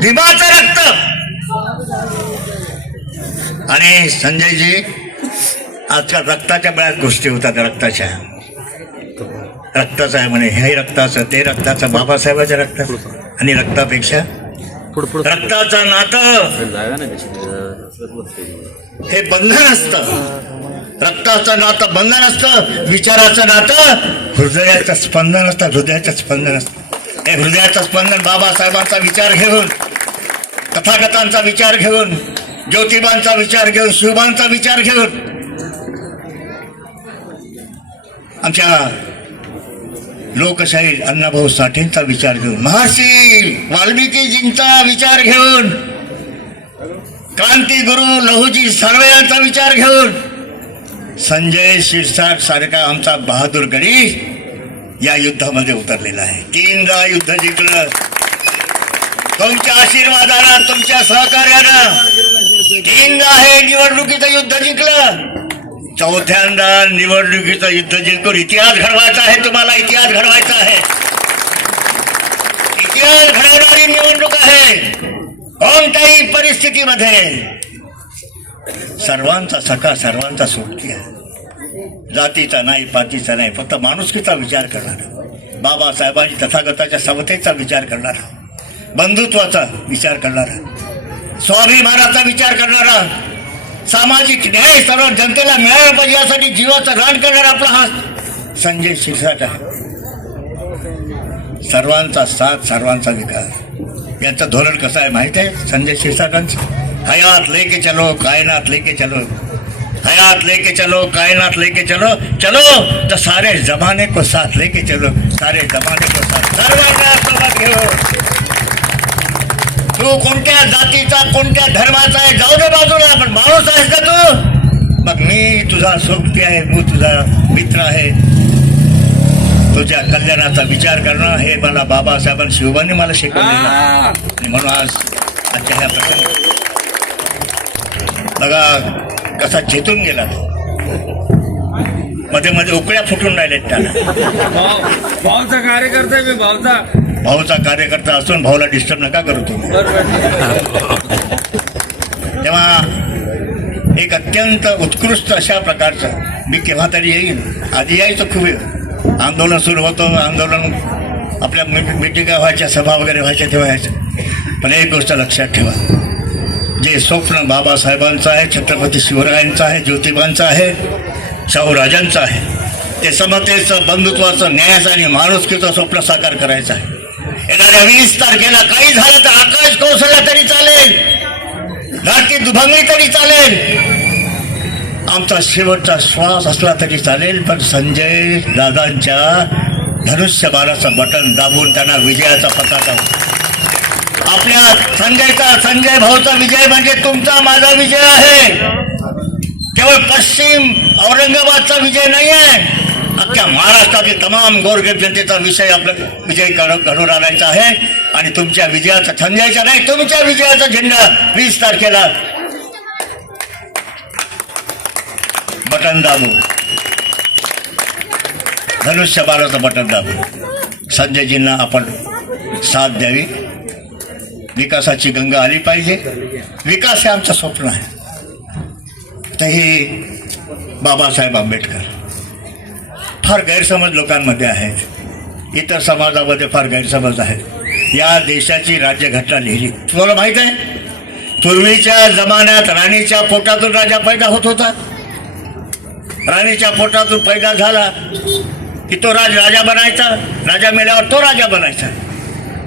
भीमाचं रक्त. आणि संजयजी आजकाल रक्ताच्या बऱ्याच गोष्टी होतात रक्ताच्या. रक्ताचं आहे म्हणे हे रक्ताचं ते रक्ताचं बाबासाहेबाच्या रक्ताचं आणि रक्तापेक्षा रक्ताचं नातं. हे बंधन असतं. रक्ताचं नातं बंधन असतं विचाराचं नातं हृदयाचं स्पंदन असतं हृदयाचं स्पंदन असतं. हे हृदयाचं स्पंदन बाबासाहेबांचा विचार घेऊन तथागतांचा विचार घेऊन ज्योतिबांचा विचार घेऊन शिवबांचा विचार घेऊन आमच्या लोकशाही अण्णाभाऊ साठेंचा विचार घेऊन महर्षी वाल्मिकीजींचा विचार घेऊन क्रांती गुरु लहुजी साळवे यांचा विचार घेऊन संजय शिरसाट सारखा आमचा बहादूर गडी या युद्धामध्ये उतरलेला आहे. तीनदा युद्ध जिंकलं. तुमच्या आशीर्वादानं तुमच्या सहकार्यानं तीनदा हे निवडणुकीचं युद्ध जिंकलं. चौथ्यांदा निवडणुकीचं युद्ध जिंकून इतिहास घडवायचा आहे तुम्हाला इतिहास घडवायचा आहे. इतिहास घडवणारी निवडणूक आहे कोणत्याही परिस्थितीमध्ये. सर्वांचा सखा सर्वांचा सोडती आहे. जातीचा नाही पातीचा नाही फक्त माणुसकीचा विचार करणार. बाबासाहेबांनी तथागताच्या समतेचा विचार करणार. बंधुत्वाचा विचार करणारा स्वाभिमानाचा विचार करणारा सामाजिक न्याय सर्व जनतेला मिळायला पाहिजे यासाठी जीवाचं रान करणारा आपला हा संजय शिरसाट आहे. सर्वांचा साथ सर्वांचा विकास. यांचं धोरण कसं आहे माहिती आहे? संजय शिरसाटांचं. हयात लेके चलो कायनात लेके चलो. हयात लेके चलो कायनात लेके चलो. चलो तो सारे जमाने को साथ लेके चलो. सारे जमाने को साथ. सर्वांना सोबत घेऊ तू कोणत्या जातीचा कोणत्या धर्माचा आहे जाऊ दे बाजूला पण माणूस आहेस का तू? मग मी तुझा सोबती आहे मी तुझा मित्र आहे. तुझ्या कल्याणाचा विचार करणं हे मला बाबासाहेबांनी शिवबांनी मला शिकवलेलं. आणि म्हणून आज आजच्या ह्या प्रसंगी. बघा कसा चेतून गेला तो. मध्ये मध्ये उकळ्या फुटून राहिल्यात त्याला भाव भावचा कार्यकर्ता मी भावचा भाऊचा कार्यकर्ता असून भाऊला डिस्टर्ब नका करू तुम्ही. तेव्हा एक अत्यंत उत्कृष्ट अशा प्रकारचं मी केव्हा तरी येईन. आधी यायचं खूप आंदोलन सुरू होतं आंदोलन आपल्या मिटिंगा व्हायच्या सभा वगैरे व्हायच्या तेव्हा यायचं. पण एक गोष्ट लक्षात ठेवा. जे स्वप्न बाबासाहेबांचं आहे छत्रपती शिवरायांचं आहे ज्योतिबांचं आहे शाहूराजांचं आहे ते समतेचं बंधुत्वाचं न्यायाचं आणि माणुसकीचं स्वप्न साकार करायचं आहे. येणाऱ्या वीस तारखेला काही झालं तर आकाश कोसळला तरी चालेल. घाटी दुभंगली तरी चालेल. आमचा शेवटचा श्वास असला तरी चालेल पण संजय दादांच्या धनुष्यबाणाचं बटन दाबून त्यांना विजयाचा पताका आपल्या संजयचा संजय भाऊचा विजय म्हणजे तुमचा माझा विजय आहे. केवळ पश्चिम औरंगाबादचा विजय नाही आहे अख्ख्या महाराष्ट्रातील तमाम गोरगरीब जनतेचा विषय आपला विजय घडून घडवून आणायचा आहे. आणि तुमच्या विजयाचा थंजायचा नाही. तुमच्या विजयाचा झेंडा वीस तारखेला. बटन दाबू. धनुष्य बाराचं बटन दाबू. संजयजींना आपण साथ द्यावी. विकासाची गंगा आली पाहिजे. विकास हे आमचं स्वप्न आहे. तर हे बाबासाहेब आंबेडकर. फार गैरसमज लोकांमध्ये आहेत. इतर समाजामध्ये फार गैरसमज आहेत. या देशाची राज्यघटना लिहिली. तुम्हाला माहीत आहे? पूर्वीच्या जमान्यात राणीच्या पोटातून राजा पैदा होत होता. राणीच्या पोटातून पैदा झाला की तो राज राजा बनायचा. राजा मेल्यावर तो राजा बनायचा.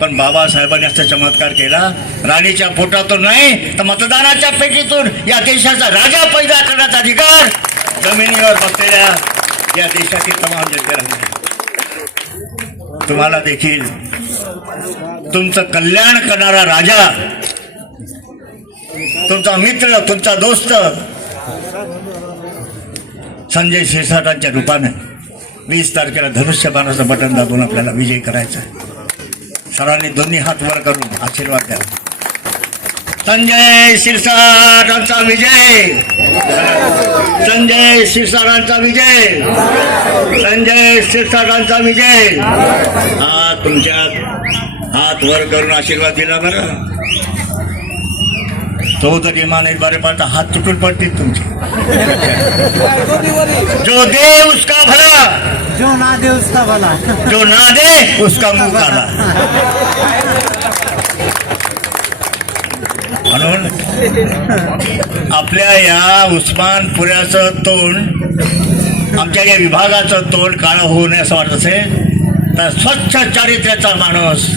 पण बाबासाहेबांनी असा चमत्कार केला राणीच्या पोटातून नाही तर मतदानाच्या पेटीतून या देशाचा राजा पैदा करण्याचा अधिकार जमिनीवर बसलेल्या या देशातील तमाम जनतेला तुम्हाला देखील तुमचं कल्याण करणारा राजा तुमचा मित्र तुमचा दोस्त संजय शिरसाटांच्या रूपाने वीस तारखेला धनुष्यबाणाचं बटन दाबून आपल्याला विजय करायचा सरांनी दोन्ही हात वर करून आशीर्वाद द्यावा संजय शिरसाटांचा विजय. संजय शिरसाटांचा विजय. संजय शिरसाटांचा विजय. हा तुमच्या हात वर करून आशीर्वाद दिला बरं. तो इमान एक बारे पाहता हात तुटून पडतील तुमचे. जो दे उसका भला. जो ना दे उसका भला. जो ना दे उसका मुंह काला. म्हणून आपल्या या उस्मानपुऱ्याचं तोंड आमच्या या विभागाचं तोंड काळं होऊ नये असं वाटत असेल तर स्वच्छ चारित्र्याचा माणूस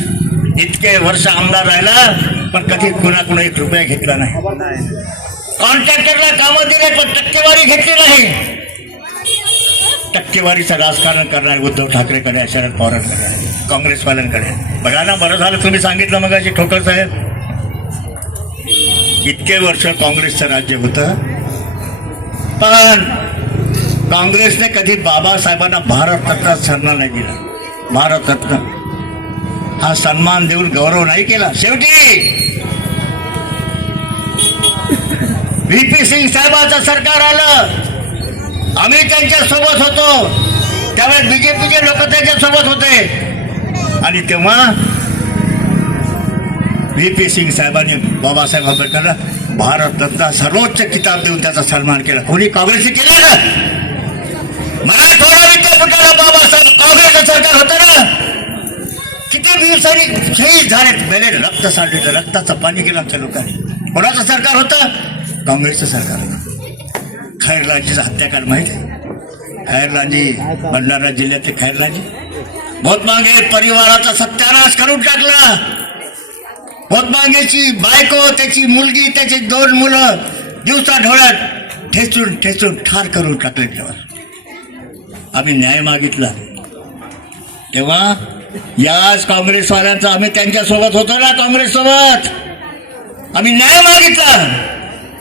इतके वर्ष आमदार राहिला पण कधी कुणाकुणा एक रुपया घेतला नाही. कॉन्ट्रॅक्टरला कामं दिले पण टक्केवारी घेतली नाही. टक्केवारीचं राजकारण करणारे उद्धव ठाकरेकडे आहे, शरद पवारांकडे काँग्रेसवाल्यांकडे बघा ना बरं झालं तुम्ही सांगितलं मग ठोकर साहेब. इतके वर्ष काँग्रेसचं राज्य होतं. पण काँग्रेसने कधी बाबासाहेबांना भारतरत्न सन्मान नाही दिला. भारतरत्न. हा सन्मान देऊन गौरव नाही केला. शेवटी व्ही पी सिंग साहेबांचं सरकार आलं. आम्ही त्यांच्यासोबत होतो. त्यावेळेस बीजेपीचे लोक त्यांच्यासोबत होते. आणि तेव्हा व्ही पी सिंग साहेबांनी बाबासाहेब आंबेडकरला भारतरत्न सर्वोच्च किताब देऊन त्याचा सन्मान केला. कोणी काँग्रेसने केला ना मराठवाडा विद्यापीठाला बाबासाहेब. काँग्रेस सरकार होतं ना? किती दिवसांनी शहीद झाले मेले रक्त सांडलं रक्ताचं पाणी केलं आमच्या लोकांनी. कोणाचं सरकार होतं? काँग्रेसचं सरकार होतं. खैरलांजीचा हत्याकांड माहीत? आहे? खैरलांजी भंडारा जिल्ह्यातील खैरलांजी भोतमांगे परिवाराचा सत्यानाश करून टाकला. भोतमांगेची बायको त्याची मुलगी त्याची दोन मुलं दिवसा ढोळ्यात ठेचून ठेचून ठार करून टाकले तेव्हा. आम्ही न्याय मागितला. तेव्हा याच काँग्रेसवाल्यांचा आम्ही त्यांच्यासोबत होतो ना काँग्रेससोबत. आम्ही न्याय मागितला.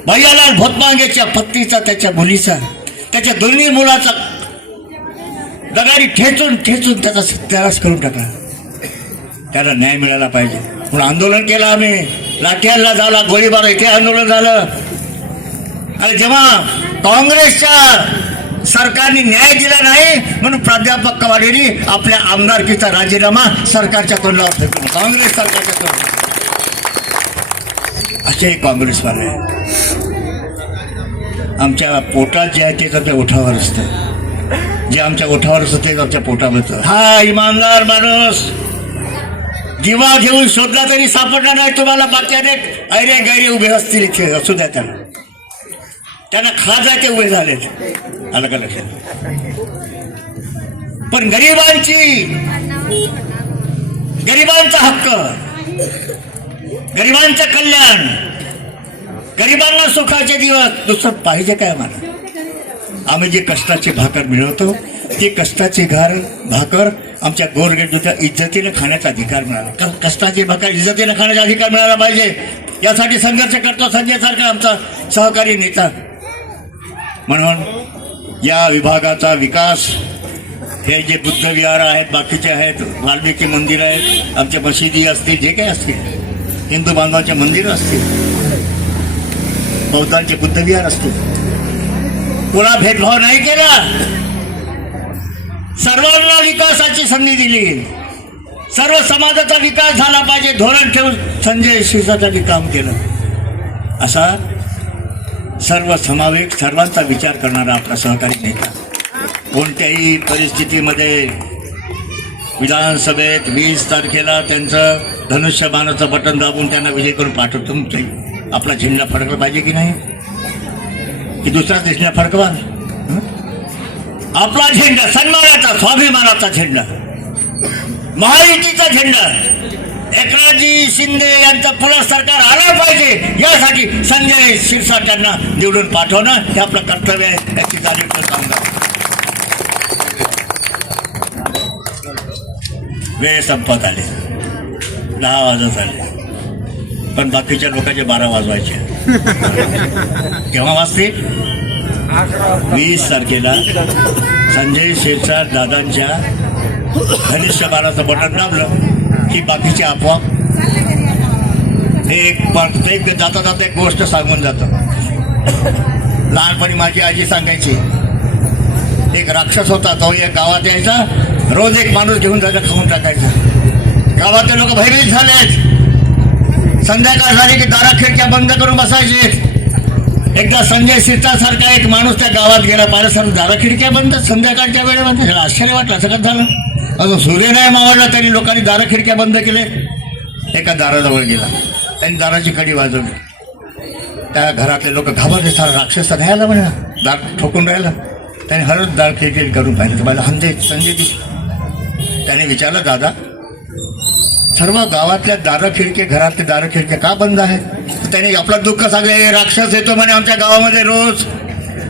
भैयालाल भोतमांगेच्या पत्नीचा त्याच्या मुलीचा त्याच्या दोन्ही मुलाचा दगाडी ठेचून ठेचून त्याचा सत्यानाश करून टाकला. त्याला न्याय मिळाला पाहिजे. म्हणून आंदोलन केलं आम्ही. लाठ्याला झाला गोळीबार इथे आंदोलन झालं. आणि जेव्हा काँग्रेसच्या सरकारने न्याय दिला नाही म्हणून प्राध्यापक कवाडेनी आपल्या आमदारकीचा राजीनामा सरकारच्या तोंडावर फेकून काँग्रेस सरकारच्या तोंडावर. असे काँग्रेसवाले आहेत. आमच्या पोटात जे आहे तेच आमच्या ओठावर असतं. जे आमच्या ओठावर असतं तेच आमच्या पोटावर असतं हा इमानदार माणूस. दिवा घेऊन शोधला तरी सापडला नाही. तुम्हाला बाकी अनेक ऐरे गैरे उभे असतील इथे. असू द्या त्यांना. त्यांना खाजायचे उभे झालेत. आलं का लक्षात? पण गरिबांची गरिबांचा हक्क गरिबांचं कल्याण गरिबांना सुखाचे दिवस. दुसरं पाहिजे काय आम्हाला? आम्ही जे कष्टाची भाकर मिळवतो ती कष्टाची घर भाकर आमच्या गोरगरीबाच्या इज्जतीनं खाण्याचा अधिकार मिळाला. क- कष्टाची भाकर इज्जतीनं खाण्याचा अधिकार मिळाला पाहिजे. यासाठी संघर्ष करतो संजय सारखा आमचा सहकारी नेता. म्हणून या विभागाचा विकास हे जे बुद्ध विहार आहेत बाकीचे आहेत वाल्मिकी मंदिर आहेत आमच्या मशिदी असतील जे काही असतील हिंदू बांधवांचे मंदिरं असतील बौद्धांचे बुद्ध विहार असतील कोणा भेदभाव नाही केला. सर्वांना विकासाची संधी दिली. सर्व समाजाचा विकास झाला पाहिजे धोरण ठेवून संजय शिरसाटांनी काम केलं. असा सर्व समावेश सर्वांचा विचार करणारा आपला सहकारी नेता. कोणत्याही परिस्थितीमध्ये विधानसभेत वीस तारखेला त्यांचं धनुष्यबाणाचं बटन दाबून त्यांना विजय करून पाठवतो. आपला झेंडा फडकला पाहिजे की नाही? की दुसरा देशला फडकवा आपला झेंडा सन्मानाचा स्वाभिमानाचा झेंडा. महायुतीचा झेंडा. एकनाथजी शिंदे यांचं पुन्हा सरकार आलं पाहिजे यासाठी संजय शिरसाट यांना निवडून पाठवणं हे आपलं कर्तव्य आहे. याची जाणीव सांगा. वेळ संपत आले. दहा वाजत आले. पण बाकीच्या लोकांचे बारा वाजवायचे. केव्हा वाजतील? वीस तारखेला संजय शिरसाट दादांच्या धनुष्य बाळाचं बटन दाबलं. की बाकीचे आपोआप एक प्रत्येक जाता जाता एक गोष्ट सांगून जातं. लहानपणी माझी आजी सांगायची एक राक्षस होता तो एक गावात यायचा रोज एक माणूस घेऊन जायचा खाऊन टाकायचा. गावातले लोक भयभीत झालेत. संध्याकाळ झाली की दारा खिडक्या बंद करून बसायचे एकदा संजय सारखा एक माणूस त्या गावात गेला पारसर दारा खिडक्या बंद संध्याकाळच्या वेळेमध्ये त्याला आश्चर्य वाटलं असं कसं झालं. अजून सूर्य नाही मावळला त्यांनी लोकांनी दारा खिडक्या बंद केले. एका दाराजवळ गेला. त्यांनी दाराची कडी वाजवली. त्या घरातले लोक घाबरले सारा राक्षस राहायला म्हणा दार ठोकून राहिला. त्याने हळद दार खिडकी करून पाहिलं. तुम्हाला हंदे संजय दिस त्याने विचारलं दादा सर्व गावातल्या दारं खिडके घरातले दारं खिडके का बंद आहे त्यांनी त्याने दुःख सांगले राक्षस येतो म्हणे आमच्या गावामध्ये रोज.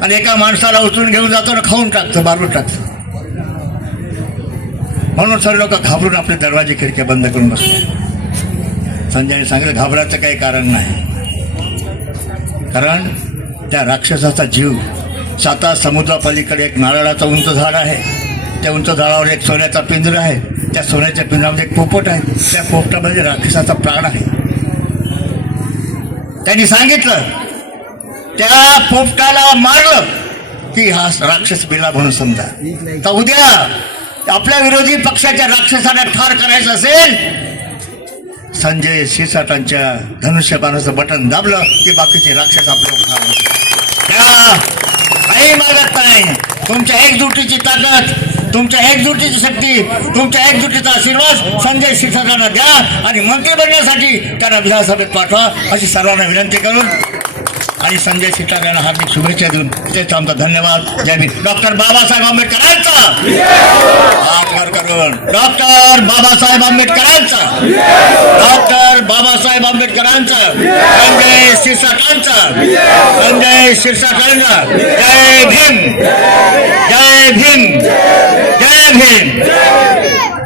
आणि एका माणसाला उचलून घेऊन जातो ना खाऊन टाकतं मारून टाकतं. म्हणून सर्व लोक घाबरून आपले दरवाजे खिडके बंद करून बसले. संजयने सांगितलं घाबरायचं काही कारण नाही. कारण त्या राक्षसाचा जीव साता समुद्रापलीकडे एक नारळाचं उंच झाड आहे. त्या उंच झाडावर एक सोन्याचा पिंजरा आहे. त्या सोन्याच्या पिंजरामध्ये एक पोपट आहे. त्या पोपटामध्ये राक्षसाचा प्राण आहे. त्यांनी सांगितलं त्या पोपटाला मारलं की हा राक्षस बिला म्हणून समजा. तर उद्या आपल्या विरोधी पक्षाच्या राक्षसाला ठार करायचं असेल संजय शिरसाटांच्या धनुष्यबाणाचं बटन दाबलं की बाकीचे राक्षस आपल्याला खावं. त्या काही मागत नाही. तुमच्या एकजुटीची ताकद तुमच्या एकजुटीची शक्ती तुमच्या एकजुटीचा आशीर्वाद संजय शिक्षकांना द्या आणि मंत्री बनण्यासाठी त्यांना विधानसभेत पाठवा अशी सर्वांना विनंती करून आणि संजय शिक्षक यांना हार्दिक शुभेच्छा देऊन त्याचा आमचा धन्यवाद. जय भीम. डॉक्टर बाबासाहेब आंबेडकरांचा. हात करून डॉक्टर बाबासाहेब आंबेडकरांचा डॉक्टर बाबासाहेब आंबेडकरांचा संजय शिरसाटांचा संजय शिरसाटांचा जय भीम. जय भीम. जय भीम.